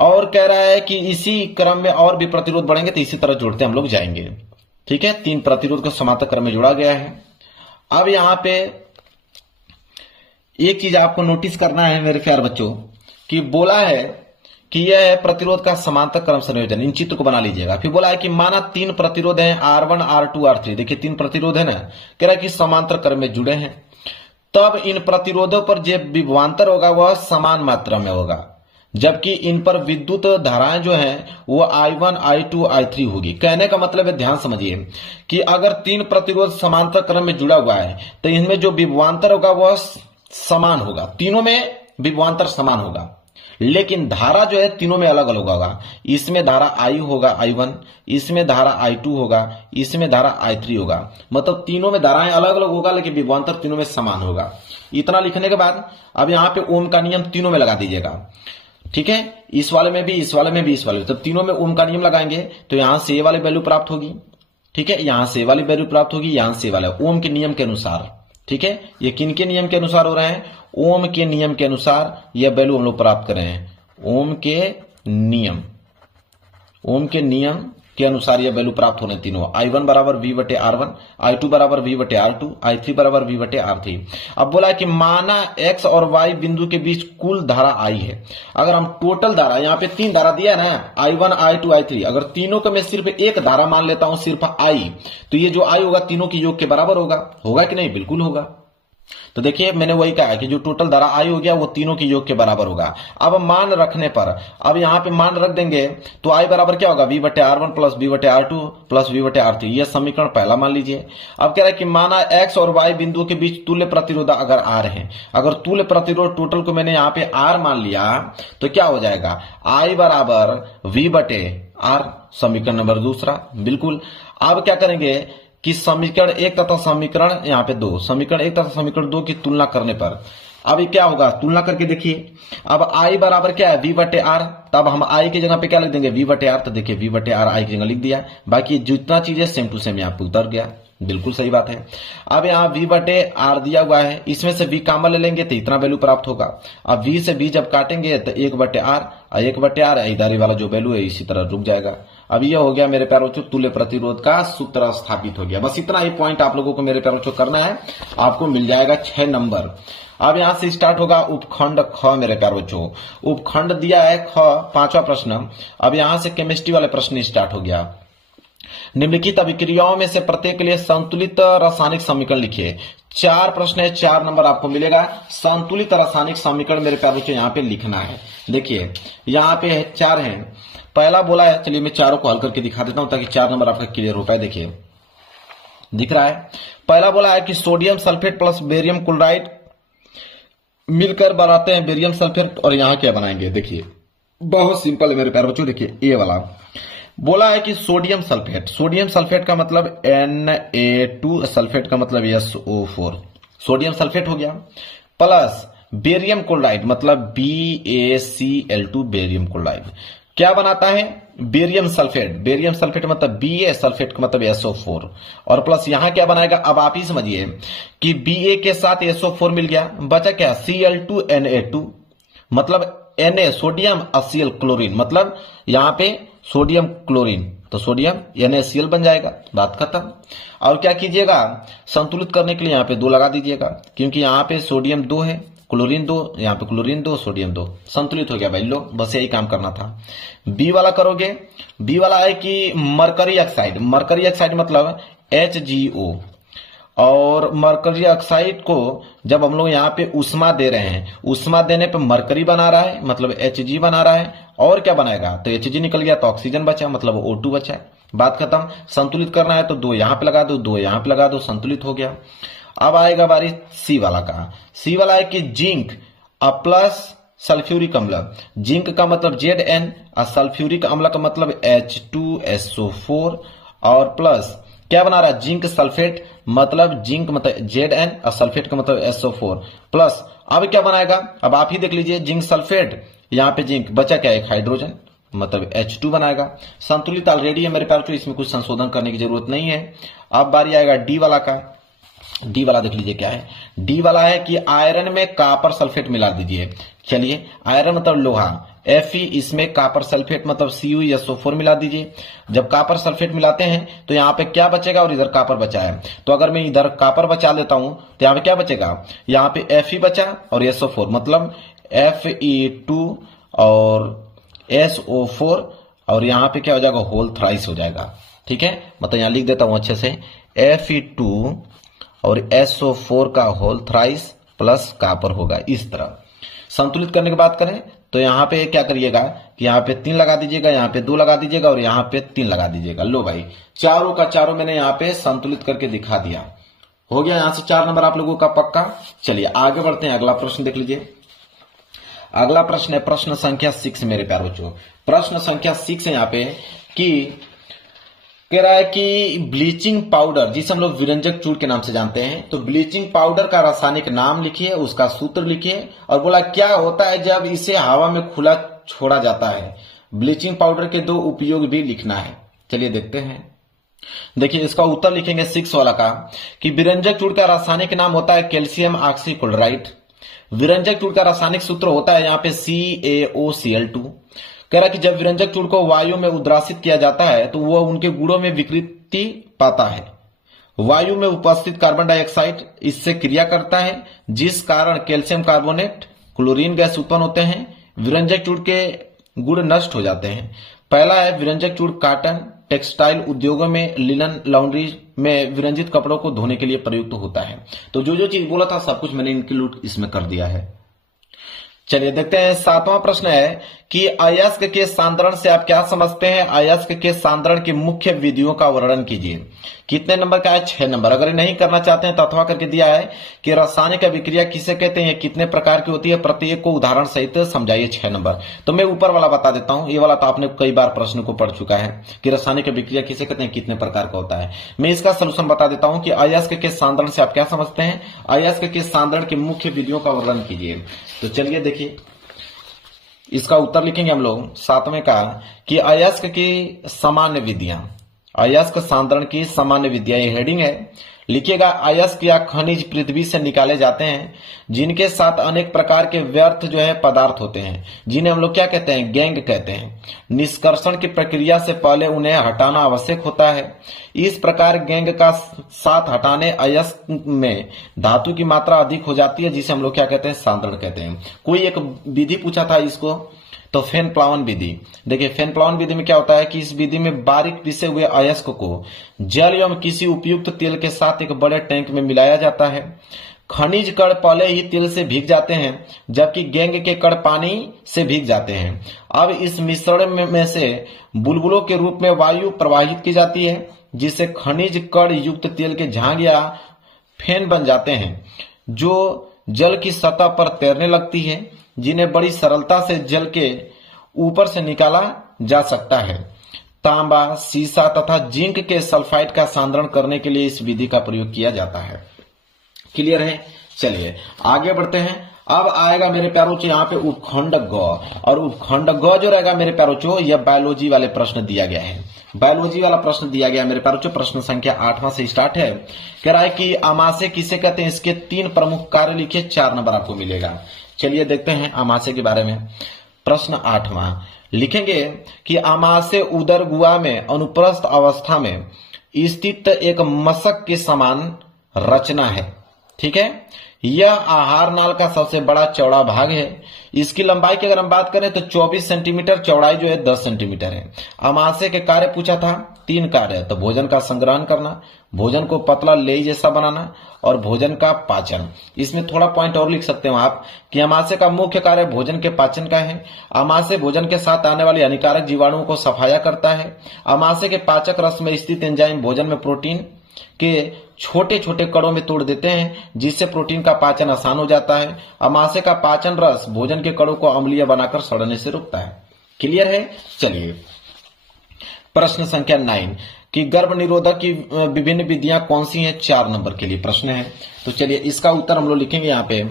और कह रहा है कि इसी क्रम में और भी प्रतिरोध बढ़ेंगे तो इसी तरह जोड़ते हम लोग जाएंगे। ठीक है, 3 प्रतिरोध को समांतर क्रम में जोड़ा गया है। अब यहां पे एक चीज आपको नोटिस करना है मेरे प्यारे बच्चों कि बोला है कि यह है प्रतिरोध का समांतर क्रम संयोजन। इन चित्र को बना लीजिएगा। फिर बोला है कि माना 3 प्रतिरोध हैं R1 R2 R3। देखिए 3 प्रतिरोध है ना, कह रहा है कि समांतर क्रम में जुड़े हैं, तब इन प्रतिरोधों पर जो विभवांतर होगा वह समान मात्रा में होगा, जबकि इन पर विद्युत धाराएं जो हैं वो I1 I2 I3 होगी। कहने का मतलब है, ध्यान समझिए कि अगर 3 प्रतिरोध समांतर क्रम में जुड़ा हुआ है तो इनमें जो विभवांतर होगा वह समान होगा, तीनों में विभवांतर समान होगा, लेकिन धारा जो है तीनों में अलग अलग होगा। इसमें धारा I होगा I1, इसमें धारा I2 होगा, इसमें धारा I3 होगा। मतलब तीनों में धाराएं अलग अलग होगा लेकिन विभवांतर तीनों में समान होगा। इतना लिखने के बाद अब यहाँ पे ओम का नियम तीनों में लगा दीजिएगा। ठीक है, इस वाले में भी, इस वाले में भी, इस वाले में, तब तीनों में ओम का नियम लगाएंगे तो यहां से ये वाली वैल्यू प्राप्त होगी। ठीक है, यहां से वाली वैल्यू प्राप्त होगी, यहां से वाला ओम के नियम के अनुसार। ठीक है, ये किन के नियम के अनुसार हो रहे हैं? ओम के नियम के अनुसार यह वैल्यू हम लोग प्राप्त कर रहे हैं। ओम के नियम के अनुसार यह वैल्यू प्राप्त होने तीनों। I1 बराबर V बटे R1, I2 बराबर V बटे R2, I3 बराबर V बटे R3। अब बोला कि माना X और Y बिंदु के बीच कुल धारा I है। अगर हम टोटल धारा, यहाँ पे 3 धारा दिया है ना, I1 I2 I3, अगर तीनों को मैं सिर्फ एक धारा मान लेता हूं, सिर्फ I, तो ये जो I होगा तीनों के योग के बराबर होगा कि नहीं? बिल्कुल होगा। तो देखिए मैंने वही कहा कि जो टोटल धारा I हो गया वो तीनों के योग के बराबर होगा। अब मान रखने पर, अब यहां पे मान रख देंगे तो I बराबर क्या होगा? V बटे R1 प्लस V बटे R2 प्लस V बटे R3। यह समीकरण पहला मान लीजिए। अब कह रहा है कि माना X और Y बिंदु के बीच तुल्य प्रतिरोध अगर R है, अगर तुल्य प्रतिरोध टोटल को मैंने यहाँ पे R मान लिया तो क्या हो जाएगा? I बराबर V बटे R, समीकरण नंबर दूसरा। बिल्कुल। अब क्या करेंगे कि समीकरण 1 तथा समीकरण यहाँ पे 2, समीकरण 1 तथा समीकरण 2 की तुलना करने पर अब ये क्या होगा? तुलना करके देखिए। अब I बराबर क्या है? V बटे R। तब हम I की जगह पे क्या लिख देंगे? V बटे R। तो देखिए V बटे R I की जगह लिख दिया, बाकी जितना चीज है सेम टू सेम यहाँ पे उतर गया। बिल्कुल सही बात है। अब यहाँ V बटे R दिया हुआ है, इसमें से V कॉमन ले लेंगे तो इतना वैल्यू प्राप्त होगा। अब V से V जब काटेंगे तो 1 बटे R और 1 बटे R, इधर वाला जो वैल्यू है इसी तरह रुक जाएगा। अब ये हो गया मेरे प्यारे बच्चों, तुल्य प्रतिरोध का सूत्र स्थापित हो गया। बस इतना ही पॉइंट आप लोगों को मेरे प्यारे बच्चों करना है, आपको मिल जाएगा 6 नंबर। अब यहां से स्टार्ट होगा उपखंड ख मेरे प्यारे बच्चों। उपखंड दिया है ख, 5वां प्रश्न। अब यहां से केमिस्ट्री वाले प्रश्न स्टार्ट हो गया। निम्नलिखित अभिक्रियाओं में से प्रत्येक के लिए संतुलित रासायनिक समीकरण लिखिए। 4 प्रश्न है, 4 नंबर आपको मिलेगा। संतुलित रासायनिक समीकरण मेरे प्यारे बच्चों यहाँ पे लिखना है। देखिए यहाँ पे 4 हैं। पहला बोला है, चलिए मैं चारों को हल करके दिखा देता हूं ताकि 4 नंबर आपका क्लियर हो पाए। देखिए दिख रहा है। पहला बोला है कि sodium sulphate plus barium chloride मिलकर बनाते हैं बेरियम सल्फेट, और यहां क्या बनाएंगे? देखिए बहुत सिंपल है मेरे प्यारे बच्चों। देखिए ये वाला बोला है कि सोडियम सल्फेट, सोडियम सल्फेट का मतलब Na2, सल्फेट का मतलब SO4, सोडियम सल्फेट हो गया, प्लस बेरियम क्लोराइड मतलब BaCl2, बेरियम क्लोराइड क्या बनाता है? बेरियम सल्फेट, बेरियम सल्फेट मतलब Ba, सल्फेट का मतलब SO4, और प्लस यहां क्या बनाएगा? अब आप ही समझिए कि Ba के साथ SO4 मिल गया, बचा क्या? Cl2Na2 मतलब Na सोडियम, Cl क्लोरीन, मतलब यहां पे सोडियम क्लोरीन, तो सोडियम NaCl बन जाएगा, बात खत्म। और क्या कीजिएगा, संतुलित करने के लिए यहाँ पे 2 लगा दीजिएगा, क्योंकि यहाँ पे सोडियम 2 है, क्लोरीन 2, यहाँ पे क्लोरीन 2, सोडियम 2, संतुलित हो गया भाई। लो बस यही काम करना था। बी वाला करोगे, बी वाला है कि मरकरी ऑक्साइड, मरकरी ऑक्साइड मतलब HgO, और मरकरी ऑक्साइड को जब हम लोग यहाँ पे उष्मा दे रहे हैं, उष्मा देने पे मरकरी बना रहा है मतलब Hg बना रहा है, और क्या बनाएगा, तो Hg निकल गया तो ऑक्सीजन बचा मतलब O2 बचा, बात खत्म। संतुलित करना है तो 2 यहाँ पे लगा दो, 2 यहाँ पे लगा दो, संतुलित हो गया। अब आएगा बारी सी वाला का। सी वाला है कि जिंक प्लस सल्फ्यूरिक अम्ल, जिंक का मतलब Zn और सल्फ्यूरिक अम्ल का मतलब H2SO4, और प्लस क्या बना रहा है, जिंक सल्फेट, मतलब जिंक मतलब Zn और सल्फेट का मतलब SO4 प्लस। अब क्या बनाएगा, अब आप ही देख लीजिए, जिंक सल्फेट, यहाँ पे जिंक बचा क्या, एक हाइड्रोजन मतलब H2 बनाएगा। संतुलित ऑलरेडी है मेरे पास, तो इसमें कुछ संशोधन करने की जरूरत नहीं है। अब बारी आएगा डी वाला का। डी वाला देख लीजिए क्या है, डी वाला है कि आयरन में कॉपर सल्फेट मिला दीजिए। चलिए, आयरन मतलब लोहा, Fe, इसमें कॉपर सल्फेट मतलब CuSO4 मिला दीजिए। जब कॉपर सल्फेट मिलाते हैं तो यहाँ पे क्या बचेगा, और इधर कॉपर बचा है, तो अगर मैं इधर कॉपर बचा लेता हूं तो यहाँ पे क्या बचेगा, यहाँ पे Fe बचा और SO4 मतलब Fe2 और SO4, और यहाँ पे क्या हो जाएगा, होल थ्राइस हो जाएगा। ठीक है, मतलब यहाँ लिख देता हूं अच्छे से, Fe2 और SO4 का होल थ्राइस प्लस कॉपर होगा, इस तरह। संतुलित करने की बात करें तो यहाँ पे क्या करिएगा कि यहाँ पे 3 लगा दीजिएगा, यहाँ पे 2 लगा दीजिएगा, और यहाँ पे 3 लगा दीजिएगा। लो भाई, चारों का चारों मैंने यहाँ पे संतुलित करके दिखा दिया। हो गया यहाँ से 4 नंबर आप लोगों का पक्का। चलिए आगे बढ़ते हैं, अगला प्रश्न देख लीजिए। अगला प्रश्न है प्रश्न संख्या 6 मेरे प्यारे बच्चों। प्रश्न संख्या 6 है यहाँ पे कि कह रहा है कि ब्लीचिंग पाउडर, जिसे हम लोग विरंजक चूर्ण के नाम से जानते हैं, तो ब्लीचिंग पाउडर का रासायनिक नाम लिखिए, उसका सूत्र लिखिए, और बोला क्या होता है जब इसे हवा में खुला छोड़ा जाता है। ब्लीचिंग पाउडर के 2 उपयोग भी लिखना है। चलिए देखते हैं। देखिए इसका उत्तर लिखेंगे 6 वाला का कि विरंजक चूर्ण का रासायनिक नाम होता है कैल्शियम ऑक्सीक्लोराइड। विरंजक चूर्ण का रासायनिक सूत्र होता है यहाँ पे CaOCl2। कह रहा कि जब विरंजक चूर्ण को वायु में उद्रासित किया जाता है तो वह उनके गुणों में विकृति पाता है। वायु में उपस्थित कार्बन डाइऑक्साइड इससे क्रिया करता है, जिस कारण कैल्शियम कार्बोनेट, क्लोरीन गैस उत्पन्न होते हैं। विरंजक चूर्ण के गुण नष्ट हो जाते हैं। पहला है विरंजक चूर्ण कॉटन टेक्सटाइल उद्योगों में, लिनन लॉन्ड्री में विरंजित कपड़ों को धोने के लिए प्रयुक्त होता है। तो जो जो चीज बोला था सब कुछ मैंने इंक्लूड इसमें कर दिया है। चलिए देखते हैं 7वां प्रश्न है कि अयस्क के सांद्रण से आप क्या समझते हैं। अयस्क के सांद्रण की मुख्य विधियों का वर्णन कीजिए। कितने नंबर का है, 6 नंबर। अगर नहीं करना चाहते हैं तो अथवा करके दिया है कि रासायनिक अभिक्रिया किसे कहते हैं, कितने प्रकार की होती है, प्रत्येक को उदाहरण सहित समझाइए। 6 नंबर। तो मैं ऊपर वाला बता देता हूं, ये वाला तो आपने कई बार प्रश्न को पढ़ चुका है कि रासायनिक अभिक्रिया किसे कहते हैं, कितने प्रकार का होता है। मैं इसका सोल्यूशन बता देता हूं कि अयस्क के सांद्रण से आप क्या समझते हैं। अयस्क के सांद्रण की मुख्य विधियों का वर्णन कीजिए। तो चलिए देखिए, इसका उत्तर लिखेंगे हम लोग 7वें का कि अयस्क की सामान्य विधियां, अयस्क सांद्रण की सामान्य विधियां, ये हेडिंग है। लिखिएगा अयस्क या खनिज पृथ्वी से निकाले जाते हैं, जिनके साथ अनेक प्रकार के व्यर्थ जो है पदार्थ होते हैं, जिन्हें हम लोग क्या कहते हैं, गैंग कहते हैं। निष्कर्षण की प्रक्रिया से पहले उन्हें हटाना आवश्यक होता है। इस प्रकार गैंग का साथ हटाने अयस्क में धातु की मात्रा अधिक हो जाती है, जिसे हम लोग क्या कहते हैं, सांद्रण कहते हैं। कोई एक विधि पूछा था इसको, तो फेन प्लावन विधि। देखिए फेन प्लावन विधि में क्या होता है कि इस विधि में बारीक पिसे हुए अयस्क को जल एवं किसी उपयुक्त तेल के साथ एक बड़े टैंक में मिलाया जाता है। खनिज कण पहले ही तेल से भीग जाते हैं, जबकि गैंग के कण पानी से भीग जाते हैं। अब इस मिश्रण में से बुलबुलों के रूप में वायु प्रवाहित की जाती है, जिससे खनिज कण युक्त तेल के झाग या फेन बन जाते हैं, जो जल की सतह पर तैरने लगती है, जिन्हें बड़ी सरलता से जल के ऊपर से निकाला जा सकता है। तांबा, सीसा तथा जिंक के सल्फाइड का सांद्रण करने के लिए इस विधि का प्रयोग किया जाता है। क्लियर है। चलिए आगे बढ़ते हैं। अब आएगा मेरे प्यारों से यहाँ पे उपखंड ग, और उपखंड ग जो रहेगा मेरे प्यारों चो, यह बायोलॉजी वाले प्रश्न दिया गया है। बायोलॉजी वाला प्रश्न दिया गया मेरे प्यारों चो। प्रश्न संख्या 8वां से स्टार्ट है। कह रहा है कि आमाशय किसे कहते हैं, इसके 3 प्रमुख कार्य लिखिए, 4 नंबर आपको मिलेगा। चलिए देखते हैं आमाशय के बारे में। प्रश्न 8वां, लिखेंगे कि अमाशय उदर गुहा में अनुप्रस्थ अवस्था में स्थित एक मशक के समान रचना है। ठीक है, यह आहार नाल का सबसे बड़ा चौड़ा भाग है। इसकी लंबाई की अगर हम बात करें तो 24 सेंटीमीटर, चौड़ाई जो है 10 सेंटीमीटर है। अमाशय के कार्य पूछा था, 3 कार्य है, तो भोजन का संग्रहण करना, भोजन को पतला लेई जैसा बनाना और भोजन का पाचन। इसमें थोड़ा पॉइंट और लिख सकते हो आप कि अमाशय का मुख्य कार्य भोजन के पाचन का है। अमाशय भोजन के साथ आने वाले हानिकारक जीवाणुओं को सफाया करता है। अमाशय के पाचक रस में स्थित एंजाइम भोजन में प्रोटीन के छोटे छोटे कणों में तोड़ देते हैं, जिससे प्रोटीन का पाचन आसान हो जाता है। अमाशय का पाचन रस भोजन के कणों को अम्लीय बनाकर सड़ने से रोकता है। क्लियर है? चलिए प्रश्न संख्या 9 कि गर्भ निरोधक की विभिन्न विधियां कौन सी हैं? 4 नंबर के लिए प्रश्न है। तो चलिए इसका उत्तर हम लोग लिखेंगे यहाँ पे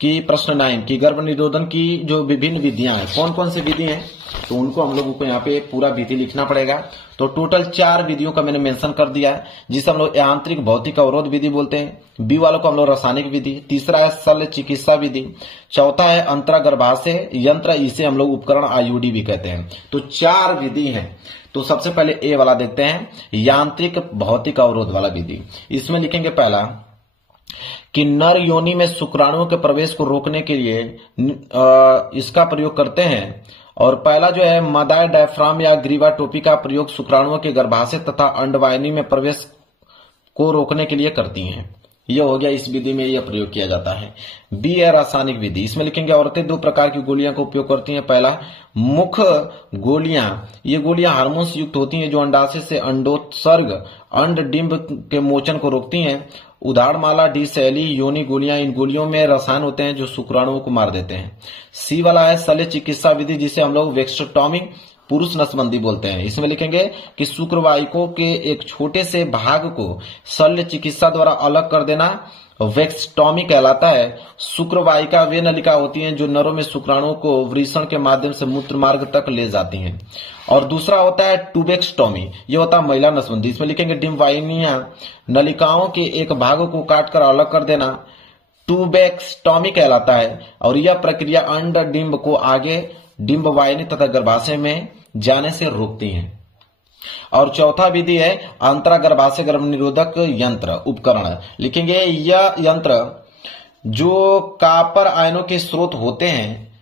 कि प्रश्न 9 की गर्भ निरोधन की जो विभिन्न विधियां हैं, कौन कौन सी विधि हैं, तो उनको हम लोगों को यहाँ पे पूरा विधि लिखना पड़ेगा। तो टोटल 4 विधियों का मैंने मेंशन कर दिया है, जिसे हम लोग यांत्रिक भौतिक अवरोध विधि बोलते हैं। बी वालों को हम लोग रासायनिक विधि, तीसरा है शल्य चिकित्सा विधि, चौथा है अंतरागर्भाशय यंत्र, इसे हम लोग उपकरण आईयूडी भी कहते हैं। तो 4 विधि हैं। तो सबसे पहले ए वाला देखते हैं, यांत्रिक भौतिक अवरोध वाला विधि। इसमें लिखेंगे पहला कि नर योनि में शुक्राणुओं के प्रवेश को रोकने के लिए इसका प्रयोग करते हैं। और पहला जो है मदाय डायफ्राम या ग्रीवा टोपी का प्रयोग शुक्राणुओं के गर्भाशय तथा अंडवाहिनी में प्रवेश को रोकने के लिए करती हैं। यह हो गया, इस विधि में यह प्रयोग किया जाता है। बी है रासायनिक विधि। इसमें लिखेंगे औरतें 2 प्रकार की गोलियां का उपयोग करती हैं। पहला मुख गोलियां, ये गोलियां हार्मोन युक्त होती हैं जो अंडाशय से अंडोत्सर्ग अंड डिंब के मोचन को रोकती हैं। उदारमाला डी शैली योनि गोलियां, इन गोलियों में रसायन होते हैं जो शुक्राणुओं को मार देते हैं। सी वाला है शल्य चिकित्सा विधि, जिसे हम लोग वेक्सोटॉमी पुरुष नसबंदी बोलते हैं। इसमें लिखेंगे कि शुक्रवाहिकों के एक छोटे से भाग को शल्य चिकित्सा द्वारा अलग कर देना वेक्सटॉमी कहलाता है। शुक्रवाहिका वे नलिका होती हैं जो नरों में शुक्राणुओं को वृषण के माध्यम से मूत्र मार्ग तक ले जाती हैं। और दूसरा होता है टूबेक्सटॉमी, यह होता है महिला नसबंदी। इसमें लिखेंगे डिम्बवाहिनियां नलिकाओं के एक भाग को काटकर अलग कर देना टूबेक्सटॉमी कहलाता है। और यह प्रक्रिया अंड डिंब को आगे डिंबवाहिनी तथा गर्भाशय में जाने से रोकती है। और चौथा विधि है अंतरागर्भाशय गर्भ निरोधक यंत्र उपकरण। लिखेंगे यह यंत्र जो कॉपर आयनों के स्रोत होते हैं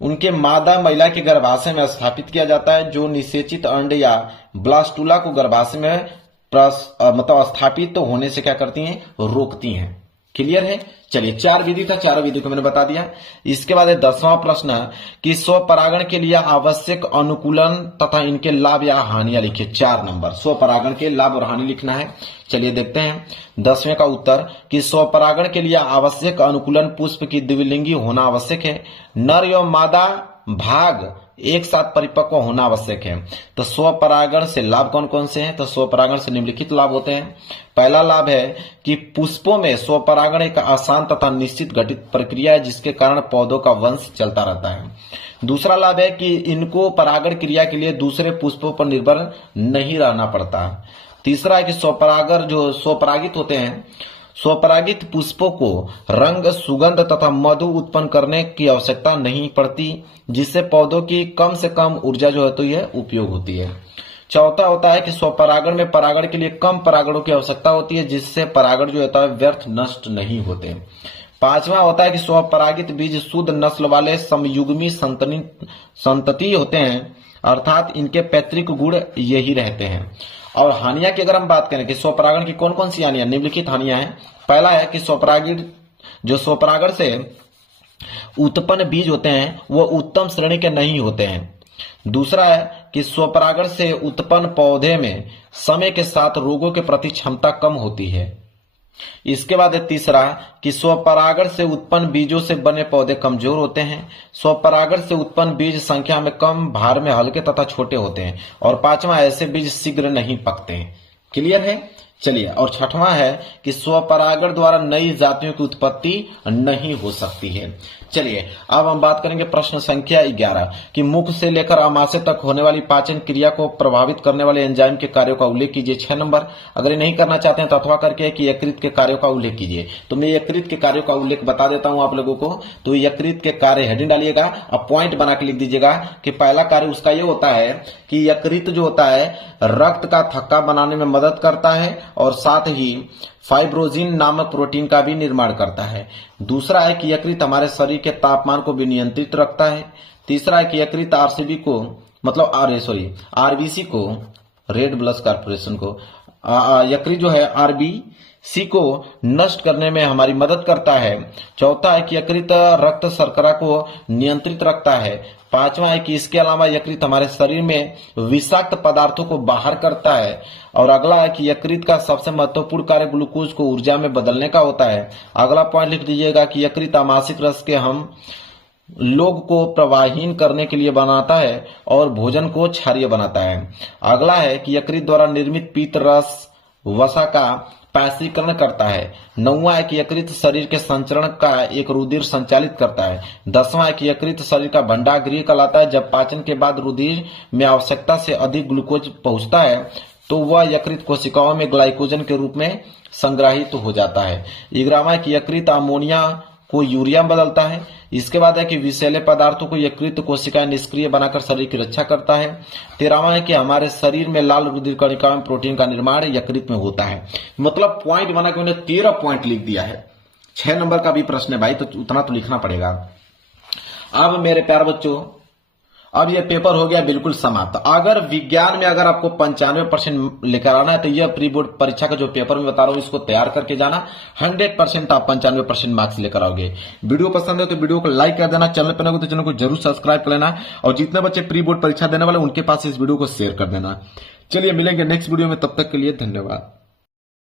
उनके मादा महिला के गर्भाशय में स्थापित किया जाता है, जो निषेचित अंड या ब्लास्टुला को गर्भाशय में मतलब स्थापित होने से क्या करती हैं? रोकती हैं। क्लियर है? चलिए 4 विधि था, 4 विधि को मैंने बता दिया। इसके बाद 10वां प्रश्न कि स्वपरागण के लिए आवश्यक अनुकूलन तथा इनके लाभ या हानियां लिखिए। 4 नंबर स्वपरागण के लाभ और हानि लिखना है। चलिए देखते हैं 10वें का उत्तर कि स्वपरागण के लिए आवश्यक अनुकूलन पुष्प की द्विलिंगी होना आवश्यक है। नर एवं मादा भाग एक साथ परिपक्व होना आवश्यक है। तो स्वपरागण से लाभ कौन कौन से हैं? तो स्वपरागण से निम्नलिखित लाभ होते हैं। पहला लाभ है कि पुष्पों में स्वपरागण एक आसान तथा निश्चित घटित प्रक्रिया है, जिसके कारण पौधों का वंश चलता रहता है। दूसरा लाभ है कि इनको परागण क्रिया के लिए दूसरे पुष्पों पर निर्भर नहीं रहना पड़ता। तीसरा है कि स्वपरागण जो स्वपरागित होते हैं, स्वपरागित पुष्पों को रंग, सुगंध तथा मधु उत्पन्न करने की आवश्यकता नहीं पड़ती, जिससे पौधों की कम से कम ऊर्जा जो है तो यह उपयोग होती है। चौथा होता है कि स्वपरागण में परागण के लिए कम परागणों की आवश्यकता होती है, जिससे परागण जो होता है व्यर्थ नष्ट नहीं होते। 5वां होता है कि स्वपरागित बीज शुद्ध नस्ल वाले समयुग्मी संतति होते हैं, अर्थात इनके पैतृक गुण यही रहते हैं। और हानियां की अगर हम बात करें कि स्वपरागण की कौन कौन सी हानियां, निम्नलिखित हानियां हैं। पहला है कि स्वपरागण से उत्पन्न बीज होते हैं वो उत्तम श्रेणी के नहीं होते हैं। दूसरा है कि स्वपरागण से उत्पन्न पौधे में समय के साथ रोगों के प्रति क्षमता कम होती है। इसके बाद तीसरा कि स्वपरागण से उत्पन्न बीजों से बने पौधे कमजोर होते हैं। स्वपरागण से उत्पन्न बीज संख्या में कम, भार में हल्के तथा छोटे होते हैं। और 5वां ऐसे बीज शीघ्र नहीं पकते हैं। क्लियर है? चलिए, और 6वां है कि स्वपरागण द्वारा नई जातियों की उत्पत्ति नहीं हो सकती है। चलिए अब हम बात करेंगे प्रश्न संख्या 11 कि मुख से लेकर आमाशय तक होने वाली पाचन क्रिया को प्रभावित करने वाले एंजाइम के कार्यों का उल्लेख कीजिए। 6 नंबर। अगर ये नहीं करना चाहते हैं तो अथवा करके कि यकृत के कार्यों का उल्लेख कीजिए। तो मैं यकृत के कार्यों का उल्लेख बता देता हूं आप लोगों को। तो यकृत के कार्य हेडिंग डालिएगा और पॉइंट बना के लिख दीजिएगा कि पहला कार्य उसका ये होता है कि यकृत जो होता है रक्त का थक्का बनाने में मदद करता है और साथ ही फाइब्रोजिन नामक प्रोटीन का भी निर्माण करता है। दूसरा है कि यकृत हमारे शरीर के तापमान को भी नियंत्रित रखता है। तीसरा है कि यकृत आरसीबी को मतलब आरबीसी को रेड ब्लड कॉर्पोरेशन को यकृत जो है आरबीसी को नष्ट करने में हमारी मदद करता है। चौथा है कि यकृत रक्त शर्करा को नियंत्रित रखता है। पांचवा है कि इसके अलावा यकृत हमारे शरीर में विषाक्त पदार्थों को बाहर करता है। और अगला है कि यकृत का सबसे महत्वपूर्ण कार्य ग्लूकोज को ऊर्जा में बदलने का होता है। अगला पॉइंट लिख दीजिएगा कि यकृत आमाशयिक रस के हम लोग को प्रवाहीन करने के लिए बनाता है और भोजन को क्षारीय बनाता है। अगला है कि यकृत द्वारा निर्मित पीत रस वसा का पैसिवीकरण करता है। 9वां है कि यकृत शरीर के संचरण का एक रुधिर संचालित करता है। 10वां है कि यकृत शरीर का भंडारगृह कहलाता है। जब पाचन के बाद रुधिर में आवश्यकता से अधिक ग्लूकोज पहुंचता है तो वह यकृत कोशिकाओं में ग्लाइकोजन के रूप में संग्रहित हो जाता है। 11वां है कि यकृत अमोनिया को यूरिया में बदलता है। इसके बाद है कि विषैले पदार्थों को यकृत कोशिकाएं निष्क्रिय बनाकर शरीर की रक्षा करता है। 13वां है कि हमारे शरीर में लाल रुधिर कणिकाओं में प्रोटीन का निर्माण यकृत में होता है। मतलब पॉइंट बना के मैंने 13 पॉइंट लिख दिया है। 6 नंबर का भी प्रश्न है भाई, तो उतना तो लिखना पड़ेगा। अब मेरे प्यारे बच्चों, अब ये पेपर हो गया बिल्कुल समाप्त। अगर विज्ञान में अगर आपको 95% लेकर आना है तो यह प्री बोर्ड परीक्षा का जो पेपर में बता रहा हूं इसको तैयार करके जाना। 100% आप 95% मार्क्स लेकर आओगे। वीडियो पसंद है तो वीडियो को लाइक कर देना, चैनल पर नए हो तो चैनल को जरूर सब्सक्राइब कर लेना और जितने बच्चे प्री बोर्ड परीक्षा देने वाले उनके पास इस वीडियो को शेयर कर देना। चलिए मिलेंगे नेक्स्ट वीडियो में, तब तक के लिए धन्यवाद।